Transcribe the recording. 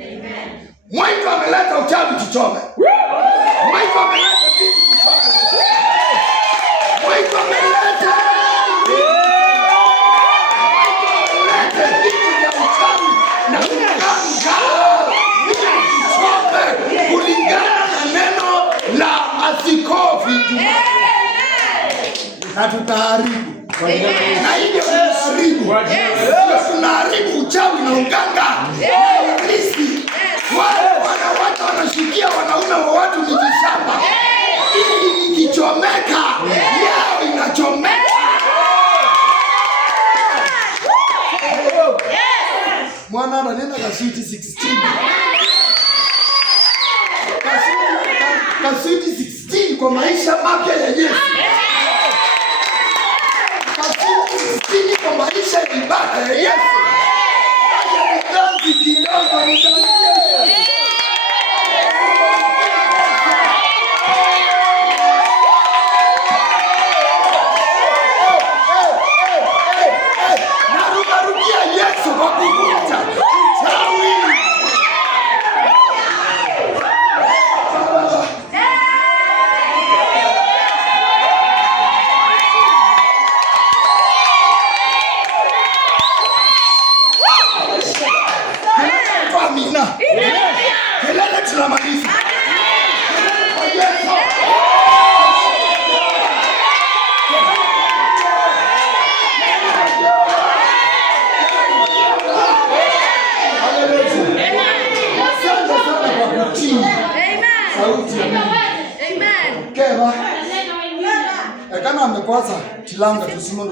Amen. Mwaiko ameleta uchawi tuchome. Mwaiko ameleta vitu tuchome. Mwaiko ameleta vitu vya uchawi na uganga tuchome kulingana na neno la askofu. Na tutaharibu. Na hivyo tunaharibu uchawi na uganga. Watu wanashikia wanaume wa watu ni kishamba. Ili ikichomeka yao inachomeka. Mwana ananena Kaswiti 16. Kaswiti 16 kwa maisha mapya ya Yesu. Kaswiti 16 kwa maisha ya ibada ya Yesu. Kazi kidogo nitaanzia Yesu. Narudia Yesu kwa kuvunja uchawi. Amina. Kelele tunamaliza. Kama amekwaza chilanga tusimone